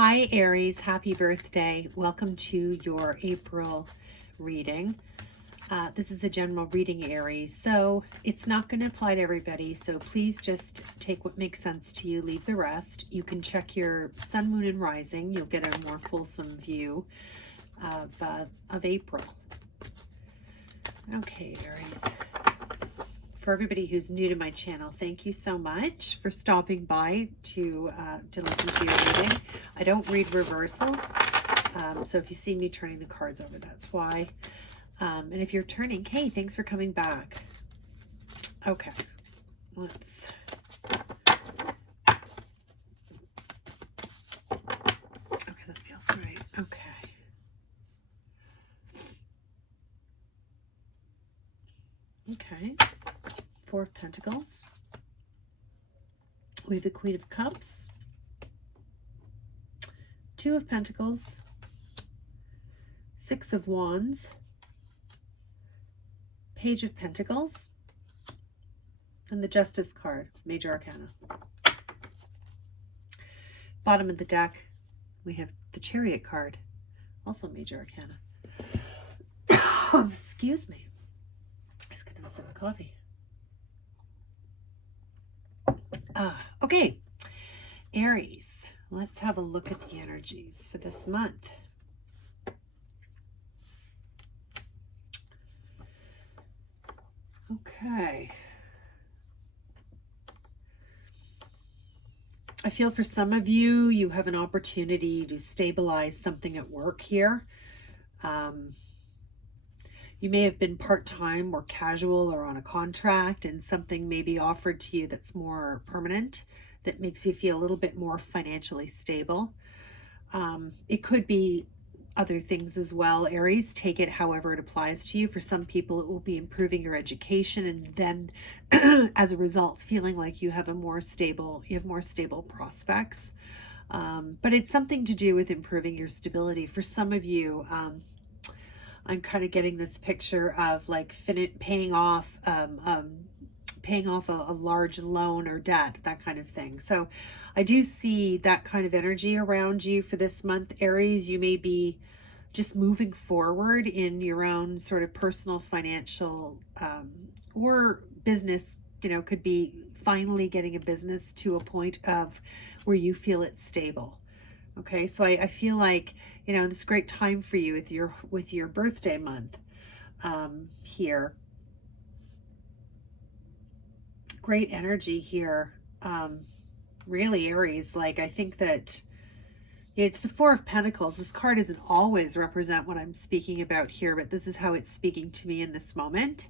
Hi Aries, happy birthday. Welcome to your April reading. This is a general reading, Aries, so it's not going to apply to everybody, so please just take what makes sense to you, leave the rest. You can check your sun, moon, and rising. You'll get a more fulsome view of April. Okay, Aries. For everybody who's new to my channel, thank you so much for stopping by to listen to your reading. I don't read reversals, so if you see me turning the cards over, that's why. And if you're turning, hey, thanks for coming back. Okay, let's... Okay, that feels right. Okay. Okay. Four of Pentacles. We have the Queen of Cups. Two of Pentacles. Six of Wands. Page of Pentacles. And the Justice card, Major Arcana. Bottom of the deck, we have the Chariot card, also Major Arcana. Excuse me. I was going to have a sip of coffee. Okay, Aries, let's have a look at the energies for this month. Okay. I feel for some of you, you have an opportunity to stabilize something at work here. You may have been part-time or casual or on a contract, and something may be offered to you that's more permanent, that makes you feel a little bit more financially stable. It could be other things as well. Aries, take it however it applies to you. For some people, it will be improving your education, and then as a result, feeling like you have more stable prospects. But it's something to do with improving your stability. For some of you, I'm kind of getting this picture of like paying off a large loan or debt, that kind of thing. So I do see that kind of energy around you for this month, Aries. You may be just moving forward in your own sort of personal, financial, or business, could be finally getting a business to a point of where you feel it's stable. Okay, so I feel like, this great time for you with your birthday month here. Great energy here. Really, Aries, like I think that it's the Four of Pentacles. This card doesn't always represent what I'm speaking about here, but this is how it's speaking to me in this moment.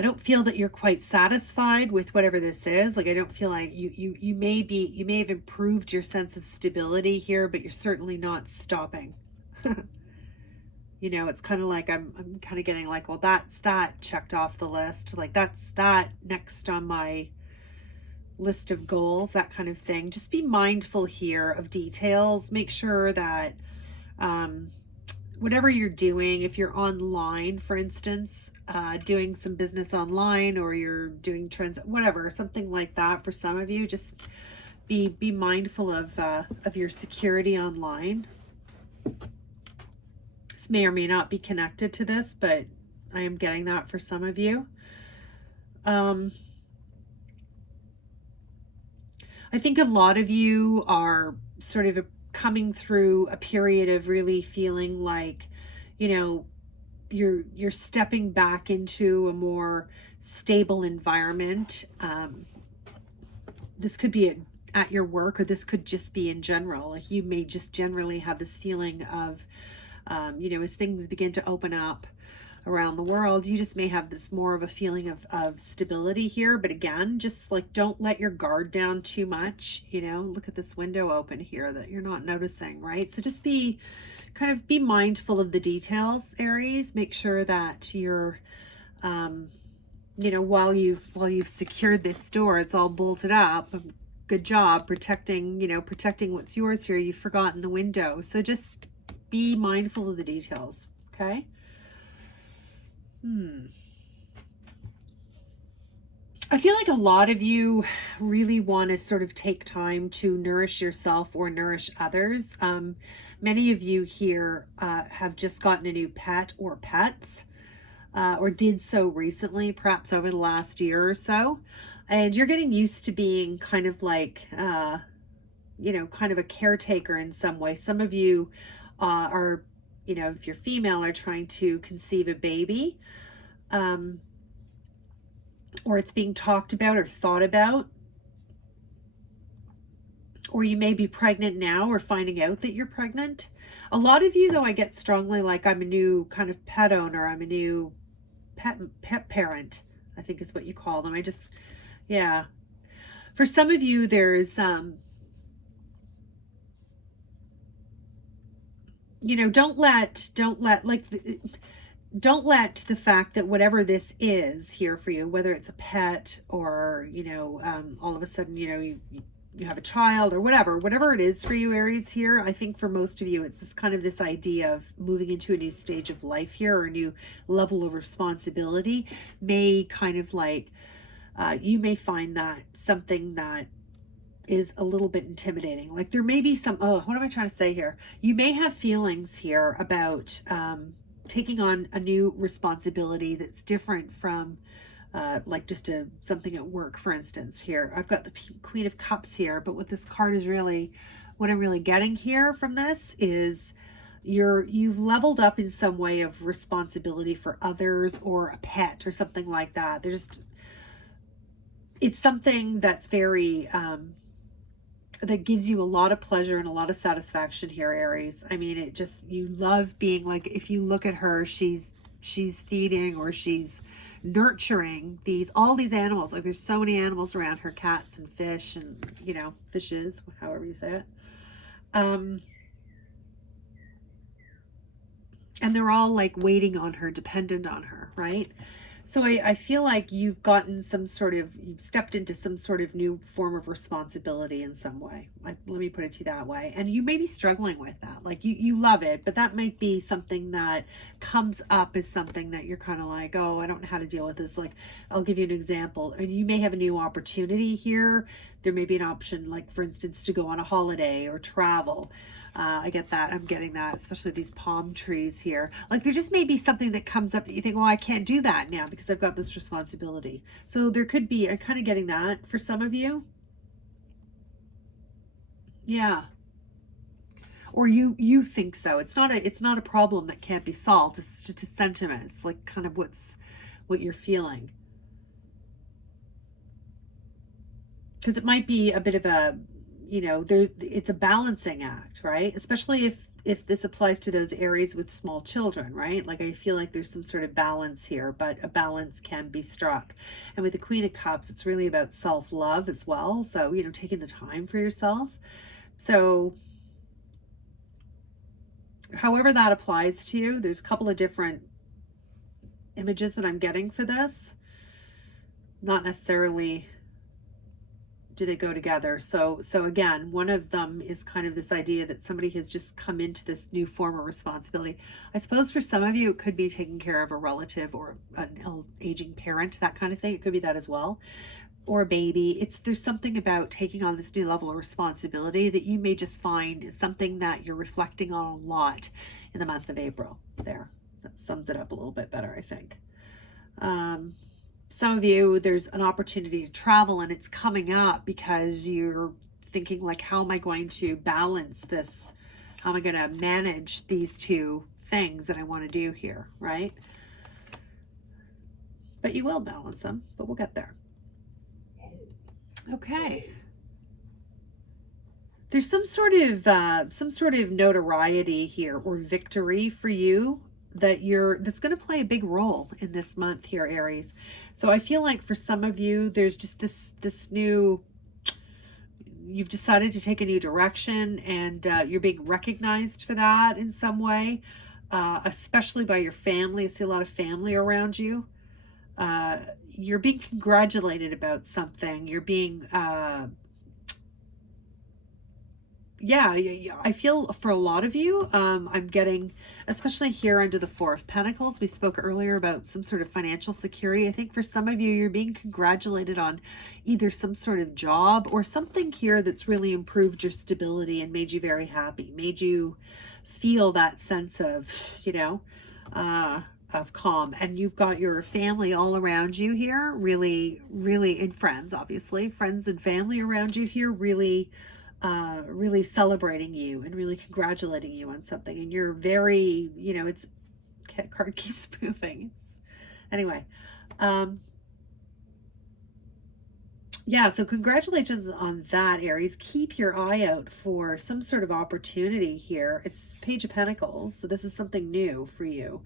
I don't feel that you're quite satisfied with whatever this is. Like, I don't feel like you may have improved your sense of stability here, but you're certainly not stopping. It's kind of like I'm kind of getting like, well, that's that checked off the list. Like, that's that next on my list of goals, that kind of thing. Just be mindful here of details. Make sure that whatever you're doing, if you're online, for instance, doing some business online, or you're doing whatever, something like that. For some of you, just be mindful of your security online. This may or may not be connected to this, but I am getting that for some of you. I think a lot of you are sort of coming through a period of really feeling like, you're stepping back into a more stable environment. This could be at your work, or this could just be in general. Like, you may just generally have this feeling of, as things begin to open up around the world, you just may have this more of a feeling of stability here. But again, just like, don't let your guard down too much. Look at this window open here that you're not noticing, right? So just be mindful of the details, Aries. Make sure that you're, while you've secured this door, it's all bolted up. Good job protecting what's yours here. You've forgotten the window. So just be mindful of the details, okay? I feel like a lot of you really want to sort of take time to nourish yourself or nourish others. Many of you here have just gotten a new pet or pets, or did so recently, perhaps over the last year or so. And you're getting used to being kind of like, kind of a caretaker in some way. Some of you are, if you're female, are trying to conceive a baby. Or it's being talked about or thought about, or you may be pregnant now or finding out that you're pregnant. A lot of you, though, I get strongly like, I'm a new kind of pet owner, I'm a new pet parent, I think is what you call them. Yeah. For some of you, there's don't let the fact that whatever this is here for you, whether it's a pet or, all of a sudden, you have a child or whatever it is for you, Aries, here, I think for most of you, it's just kind of this idea of moving into a new stage of life here, or a new level of responsibility may kind of like, you may find that something that is a little bit intimidating. Like there may be what am I trying to say here? You may have feelings here about, taking on a new responsibility that's different from like just something at work, for instance. Here I've got the Queen of Cups here, but what this card is really, what I'm really getting here from this is you've leveled up in some way of responsibility for others or a pet or something like that. It's something that's very that gives you a lot of pleasure and a lot of satisfaction here, Aries. I mean, you love being like, if you look at her, she's feeding or she's nurturing all these animals. Like there's so many animals around her, cats and fish and, fishes, however you say it. And they're all like waiting on her, dependent on her, right? So I feel like you've stepped into some sort of new form of responsibility in some way. Like, let me put it to you that way. And you may be struggling with that. Like you love it, but that might be something that comes up as something that you're kind of like, oh, I don't know how to deal with this. Like, I'll give you an example. You may have a new opportunity here. There may be an option, like for instance, to go on a holiday or travel. I get that. I'm getting that, especially these palm trees here. Like there just may be something that comes up that you think, well, I can't do that now because I've got this responsibility. So there could be, I'm kind of getting that for some of you. Yeah. Or you think so. It's not a problem that can't be solved. It's just a sentiment. It's like kind of what you're feeling. Because it might be a bit of a, it's a balancing act, right? Especially if this applies to those Aries with small children, right? Like I feel like there's some sort of balance here, but a balance can be struck. And with the Queen of Cups, it's really about self-love as well. So, taking the time for yourself. So however that applies to you, there's a couple of different images that I'm getting for this. Not necessarily do they go together. So again, one of them is kind of this idea that somebody has just come into this new form of responsibility. I suppose for some of you, it could be taking care of a relative or an aging parent, that kind of thing. It could be that as well. Or a baby. There's something about taking on this new level of responsibility that you may just find is something that you're reflecting on a lot in the month of April. There, that sums it up a little bit better, I think. Some of you, there's an opportunity to travel and it's coming up because you're thinking like, how am I going to balance this? How am I going to manage these two things that I want to do here, right? But you will balance them, but we'll get there. Okay. There's some sort of notoriety here or victory for you that's going to play a big role in this month here, Aries. So I feel like for some of you, there's just this new, you've decided to take a new direction, and you're being recognized for that in some way, especially by your family. I see a lot of family around you. You're being congratulated about something. You're being yeah, I feel for a lot of you, I'm getting, especially here under the Four of Pentacles, we spoke earlier about some sort of financial security. I think for some of you, you're being congratulated on either some sort of job or something here that's really improved your stability and made you very happy, made you feel that sense of, you know, of calm. And you've got your family all around you here, really, really, and friends, obviously, friends and family around you here, really really celebrating you and really congratulating you on something. And you're very, you know, it's, card keeps moving. Anyway, yeah, so congratulations on that, Aries. Keep your eye out for some sort of opportunity here. It's Page of Pentacles, so this is something new for you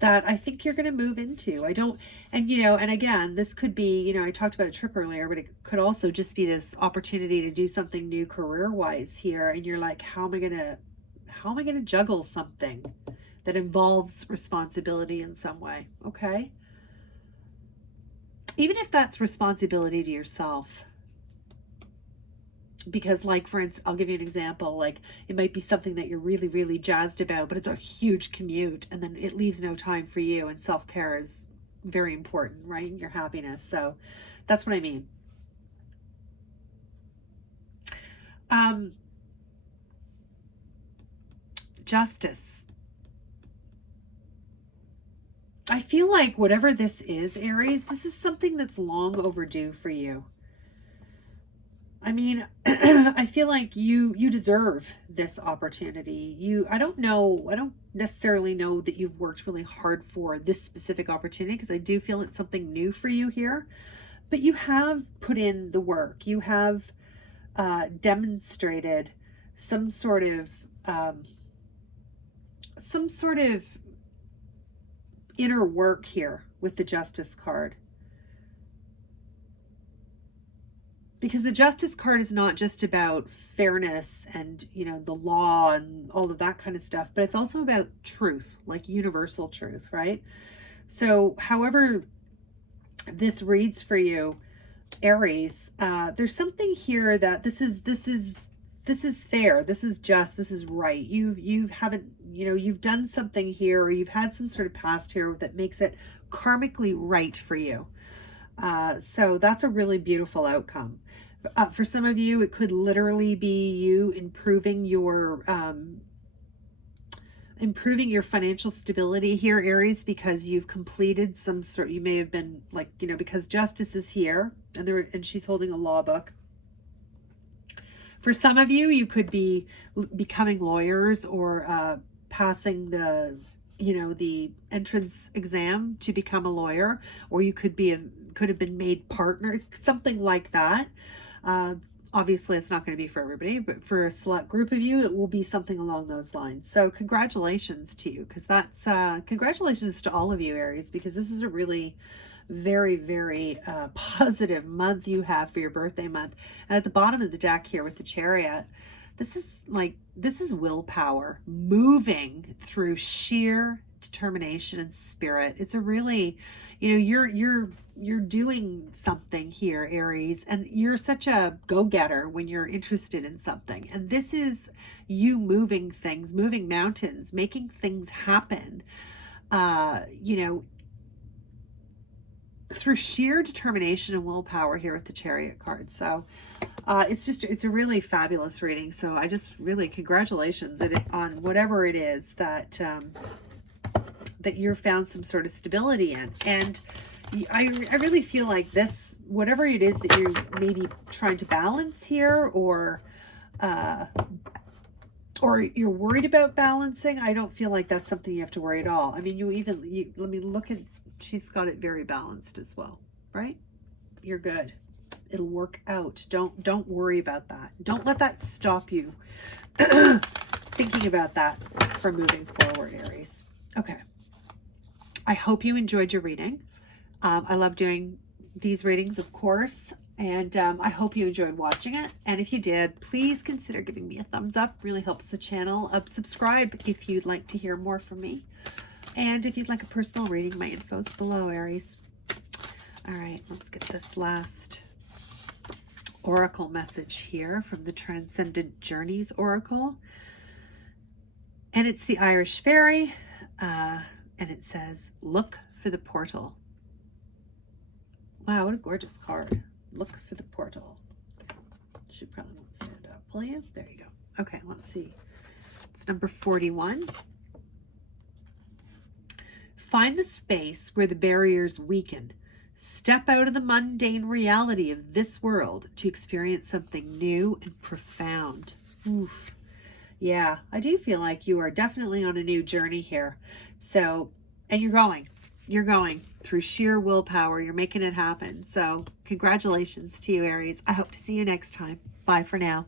that I think you're going to move into. I don't, and you know, and again, this could be, you know, I talked about a trip earlier, but it could also just be this opportunity to do something new career-wise here. And you're like, how am I going to juggle something that involves responsibility in some way? Okay. Even if that's responsibility to yourself. Because, like, for instance, I'll give you an example. Like, it might be something that you're really, really jazzed about, but it's a huge commute, and then it leaves no time for you. And self-care is very important, right? Your happiness. So that's what I mean. Justice. I feel like whatever this is, Aries, this is something that's long overdue for you. I mean, I feel like you deserve this opportunity. I don't necessarily know that you've worked really hard for this specific opportunity, because I do feel it's something new for you here. But you have put in the work. You have demonstrated some sort of inner work here with the Justice card. Because the Justice card is not just about fairness and, you know, the law and all of that kind of stuff, but it's also about truth, like universal truth, right? So however this reads for you, Aries, there's something here that this is fair, this is just, this is right. You've done something here, or you've had some sort of past here that makes it karmically right for you. So that's a really beautiful outcome. For some of you, it could literally be you improving your financial stability here, Aries, because you've completed some sort. You may have been like, you know, because Justice is here, and she's holding a law book. For some of you, you could be becoming lawyers, or passing the entrance exam to become a lawyer, or you could have been made partners, something like that. Obviously, it's not going to be for everybody, but for a select group of you, it will be something along those lines. So congratulations to you, because that's congratulations to all of you, Aries, because this is a really very, very positive month you have for your birthday month. And at the bottom of the deck here with the Chariot, this is willpower moving through sheer determination and spirit. It's a really, you know, you're doing something here, Aries, and you're such a go-getter when you're interested in something. And this is you moving things, moving mountains, making things happen, you know, through sheer determination and willpower here with the Chariot card. So it's a really fabulous reading. So I just really congratulations on whatever it is that that you've found some sort of stability in. And I really feel like this, whatever it is that you're maybe trying to balance here, or you're worried about balancing, I don't feel like that's something you have to worry at all. I mean, let me look at, she's got it very balanced as well, right? You're good. It'll work out. Don't worry about that. Don't let that stop you thinking about that from moving forward, Aries. Okay. I hope you enjoyed your reading. I love doing these readings, of course, and I hope you enjoyed watching it. And if you did, please consider giving me a thumbs up. Really helps the channel. Subscribe if you'd like to hear more from me. And if you'd like a personal reading, my info's below, Aries. All right, let's get this last oracle message here from the Transcendent Journeys Oracle. And it's the Irish Fairy. And it says, look for the portal. Wow, what a gorgeous card. Look for the portal. Should probably won't stand up, will you? There you go. Okay, let's see. It's number 41. Find the space where the barriers weaken. Step out of the mundane reality of this world to experience something new and profound. Oof. Yeah, I do feel like you are definitely on a new journey here. So, and you're going through sheer willpower. You're making it happen. So congratulations to you, Aries. I hope to see you next time. Bye for now.